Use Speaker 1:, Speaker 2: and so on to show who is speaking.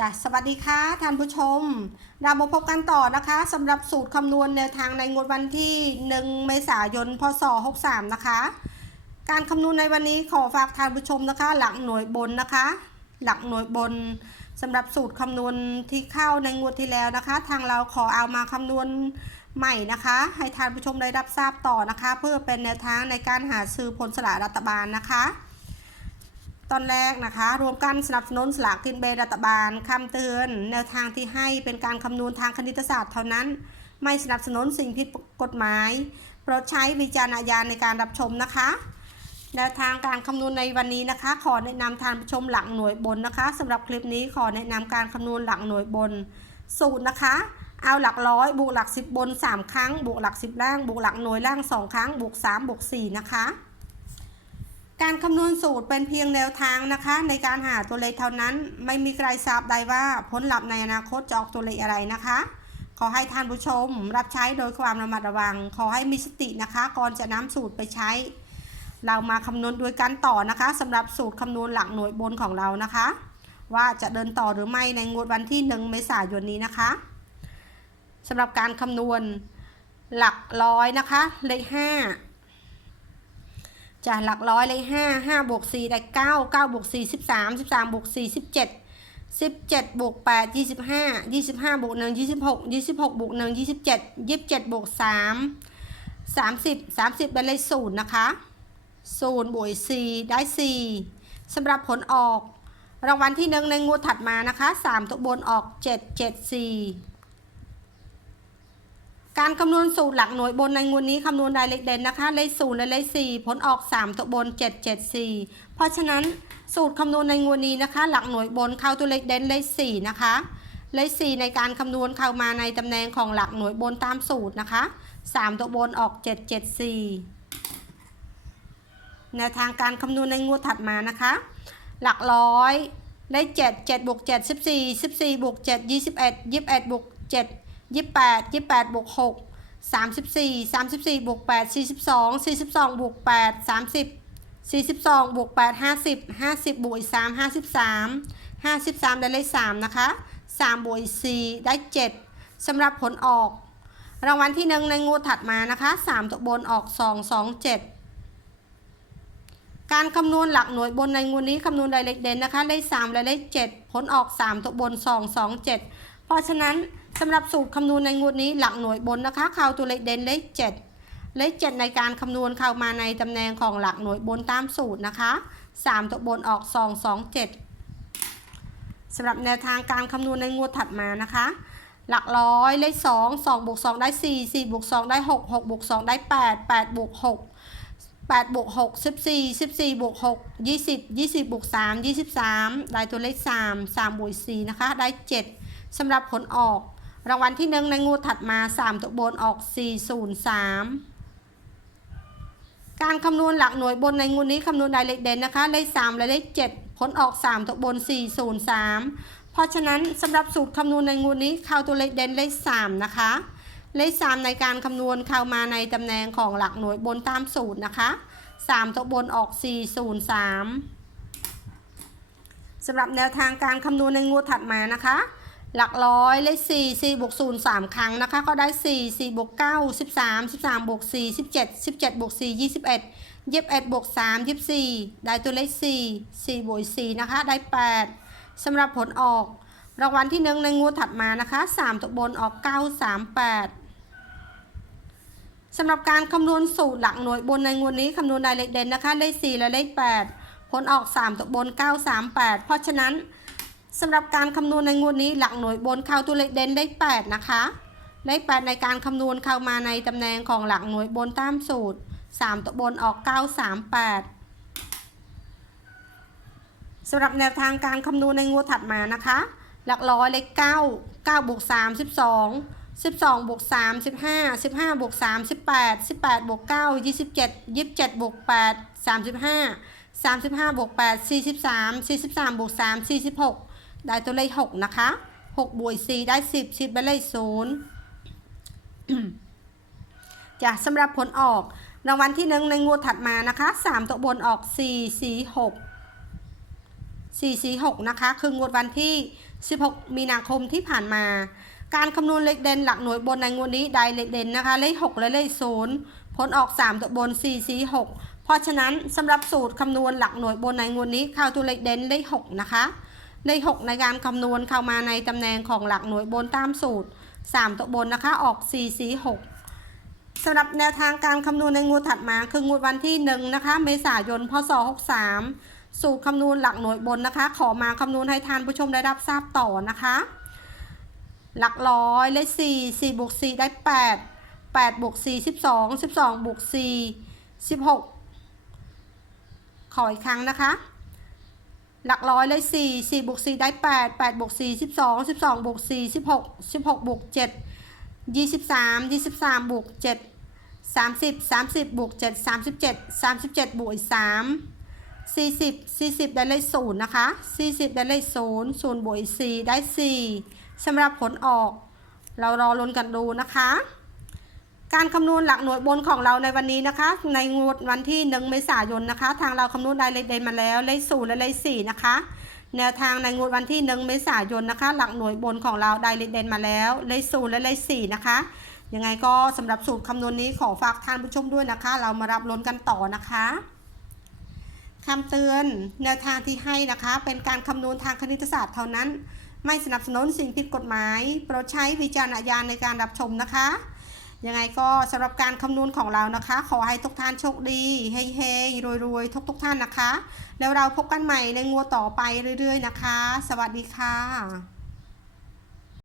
Speaker 1: จ้ะสวัสดีค่ะท่านผู้ชม เรามาพบกันต่อนะคะสำหรับสูตรคำนวณแนวทางในงวดวันที่ 1 เมษายน พศ 63 นะคะ การคำนวณในวันนี้ขอฝากท่านผู้ชมนะคะ หลักหน่วยบนนะคะ หลักหน่วยบนสำหรับสูตรคำนวณที่เข้าในงวดที่แล้วนะคะ ทางเราขอเอามาคำนวณใหม่นะคะ ให้ท่านผู้ชมได้รับทราบต่อนะคะ เพื่อเป็นแนวทางในการหาซื้อผลสลากรัฐบาลนะคะ ตอนแรกนะคะรวมกันสนับสนุนสลากกินแบ่งรัฐบาลคำเตือน แนวทางที่ให้เป็นการคำนวณทางคณิตศาสตร์เท่านั้น ไม่สนับสนุนสิ่งผิดกฎหมายโปรดใช้วิจารณญาณในการรับชมนะคะแนวทางการคำนวณในวันนี้นะคะ ขอแนะนำทานผู้ชมหลักหน่วยบนนะคะสำหรับคลิปนี้ขอแนะนำการคำนวณหลักหน่วยบนสูตรนะคะ เอาหลักร้อยบวกหลักสิบบนสามครั้งบวกหลักสิบล่างบวกหลักหน่วยล่างสองครั้งบวกสามบวกสี่นะคะ การคำนวณสูตรเป็นเพียงแนวทางนะคะ ในการหาตัวเลขเท่านั้น ไม่มีใครทราบได้ว่าผลลัพธ์ในอนาคตจะออกตัวเลขอะไรนะคะ ขอให้ท่านผู้ชมรับใช้โดยความระมัดระวัง ขอให้มีสตินะคะ ก่อนจะนำสูตรไปใช้ เรามาคำนวณด้วยกันต่อนะคะสำหรับสูตรคำนวณหลักหน่วยบนของเรานะคะ ว่าจะเดินต่อหรือไม่ในงวดวันที่ 1 เมษายนนี้นะคะสำหรับการคำนวณหลักร้อยนะคะ เลข 5 จะหลักร้อยเลขห้าห้าบวกสี่ได้เก้าเก้าบวกสี่สิบสามสิบสามบวกสี่สิบเจ็ดสิบเจ็ดบวกแปดยี่สิบห้ายี่สิบห้าบวกหนึ่งยี่สิบหกยี่สิบหกบวกหนึ่งยี่สิบเจ็ดยี่สิบเจ็ดบวกสามสามสิบสามสิบได้เลขศูนย์นะคะศูนย์บวกสี่ได้สี่สำหรับผลออก รางวัลที่หนึ่งในงวดถัดมานะคะสามตัวบนออกเจ็ดเจ็ดสี่ การคำนวณสูตรหลักหน่วยบนในงวดนี้คำนวณได้เลขเด่นนะคะ เลขศูนย์และเลขสี่ผลออก3ตัวบน7 7 4เพราะฉะนั้นสูตรคำนวณในงวดนี้นะคะ หลักหน่วยบนเข้าตัวเลขเด่นเลข4นะคะ เลข4ในการคำนวณเข้ามาในตำแหน่งของหลักหน่วยบนตามสูตรนะคะ3ตัวบนออก7 7 4แนวทางการคำนวณในงวดถัดมานะคะ หลักร้อยได้7 7บวก7 14 14บสี่สิบสี่บวก7 21 21บเอ็ดยี่สิบเอ็ดบวก7 ยี่แปดยี่แปดบวกหกสามสิบสี่สามสิบสี่บวกแปดสี่สิบสองสี่สิบสองบวกแปดสามสิบสี่สิบสองบวกแปดห้าสิบห้าสิบบวกอีกสามห้าสิบสามห้าสิบสามได้เลขสามนะคะสามบวกอีกสี่ได้เจ็ดสำหรับผลออก รางวัลที่หนึ่งในงูถัดมานะคะสามตัวบนออกสองสองเจ็ดการคำนวณหลักหน่วยบนในงูนี้คำนวณได้เลขเด่นนะคะเลขสามและเลขเจ็ดผลออกสามตัวบนสองสองเจ็ด เพราะฉะนั้นสำหรับสูตรคำนวณในงวดนี้หลักหน่วยบนนะคะเข้าตัวเลขเด่นเลข7เลข7ในการคำนวณเข้ามาในตำแหน่งของหลักหน่วยบนตามสูตรนะคะ 3 ตัวบนออก2 2 7สำหรับแนวทางการคำนวณในงวดถัดมานะคะ หลักร้อยเลข2 2บวก2ได้4 4บวก2ได้6 6บวก2ได้8 8บวก6 8บวก6 14 14บวก6 20 20บวก3 23ได้ตัวเลข3 3บวก4นะคะ ได้7 สำหรับผลออก รางวัลที่หนึ่งในงูถัดมา 3 ตัวบนออก 403 การคำนวณหลักหน่วยบนในงูนี้คำนวณได้เลขเด่นนะคะ เลข 3 และเลข 7 ผลออก 3 ตัวบน 403 เพราะฉะนั้นสำหรับสูตรคำนวณในงูนี้เข้าตัวเลขเด่นเลข 3 นะคะ เลข 3 ในการคำนวณเข้ามาในตำแหน่งของหลักหน่วยบนตามสูตรนะคะ 3 ตัวบนออก 403สำหรับแนวทางการคำนวณในงูถัดมานะคะ หลักร้อยเลขสี่สี่บวกศูนย์สามครั้งนะคะ ก็ได้สี่สี่บวกเก้าสิบสามสิบสามบวกสี่สิบเจ็ดสิบเจ็ดบวกสี่ยี่สิบเอ็ดยี่สิบเอ็ดบวกสามยี่สิบสี่ได้ตัวเลขสี่สี่บวกสี่นะคะ ได้แปดสำหรับผลออก รางวัลที่หนึ่งในงูถัดมานะคะสามตัวบนออกเก้าสามแปดสำหรับการคำนวณสูตรหลักหน่วยบนในงวดนี้คำนวณได้เลขเด่นนะคะ เลข 4 และเลข 8 ผลออก 3 ตัวบน 938 เพราะฉะนั้น สำหรับการคำนวณในงวดนี้หลักหน่วยบนเข้าตัวเลขเด่นเลข8นะคะเลข8ในการคำนวณเข้ามาในตำแหน่งของหลักหน่วยบนตามสูตร 3 ตัวบนออก 938สำหรับแนวทางการคำนวณในงวดถัดมานะคะ หลักร้อยเลข9 9บวก3 12 12บวก3 15 15บวก3 18 18บวก9 27 27บวก8 35 35บวก8 43 43บวก3 46 ได้ตัวเลข6นะคะ6บวก4ได้10 10ได้เลข0จ้ะสำหรับผลออกรางวัลที่หนึ่งในงวดถัดมานะคะ3ตัวบนออก4 4 6 4 4 6นะคะ คืองวดวันที่16มีนาคมที่ผ่านมา การคำนวณเลขเด่นหลักหน่วยบนในงวดนี้ได้เลขเด่นนะคะ เลข6และเลข0ผลออก3ตัวบน4 4 6เพราะฉะนั้นสำหรับสูตรคำนวณหลักหน่วยบนในงวดนี้เข้าตัวเลขเด่นเลข6นะคะ เลข6ในการคำนวณเข้ามาในตำแหน่งของหลักหน่วยบนตามสูตร 3 ตัวบนนะคะออก 4 4 6สำหรับแนวทางการคำนวณในงวดถัดมาคืองวดวันที่1นะคะเมษายนพศ63 สูตรคำนวณหลักหน่วยบนนะคะ ขอมาคำนวณให้ทานผู้ชมได้รับทราบต่อนะคะ หลักร้อยเลข4 4บวก4ได้ 8 8บวก4 12 12บวก4 16 ขออีกครั้งนะคะ หลักร้อยเลข4 4บวก4ได้ 8 8บวก4 12 12บวก4 16 16บวก7 23 23บวก7 30 30บวก7 37 37บวกอีก3 40 40 ได้เลข0นะคะ 40 ได้เลข0 0บวกอีก4ได้ 4สำหรับผลออก เรารอลุ้นกันดูนะคะ การคำนวณหลักหน่วยบนของเราในวันนี้นะคะ ในงวดวันที่1เมษายนนะคะ ทางเราคำนวณได้เลขเดนมาแล้วเลข0และเลข4นะคะแนวทางในงวดวันที่1เมษายนนะคะ หลักหน่วยบนของเราได้เลขเด่นมาแล้วเลข0และเลข4นะคะยังไงก็สำหรับสูตรคำนวณนี้ขอฝากท่านผู้ชมด้วยนะคะ เรามารับล้นกันต่อนะคะคำเตือนแนวทางที่ให้นะคะ เป็นการคำนวณทางคณิตศาสตร์เท่านั้น ไม่สนับสนุนสิ่งผิดกฎหมาย โปรดใช้วิจารณญาณในการรับชมนะคะ ยังไงก็สำหรับการคำนวณของเรานะคะ ขอให้ทุกท่านโชคดีเฮ้ๆรวยๆทุกทุกท่านนะคะ แล้วเราพบกันใหม่ในงัวต่อไปเรื่อย ๆ นะคะ สวัสดีค่ะ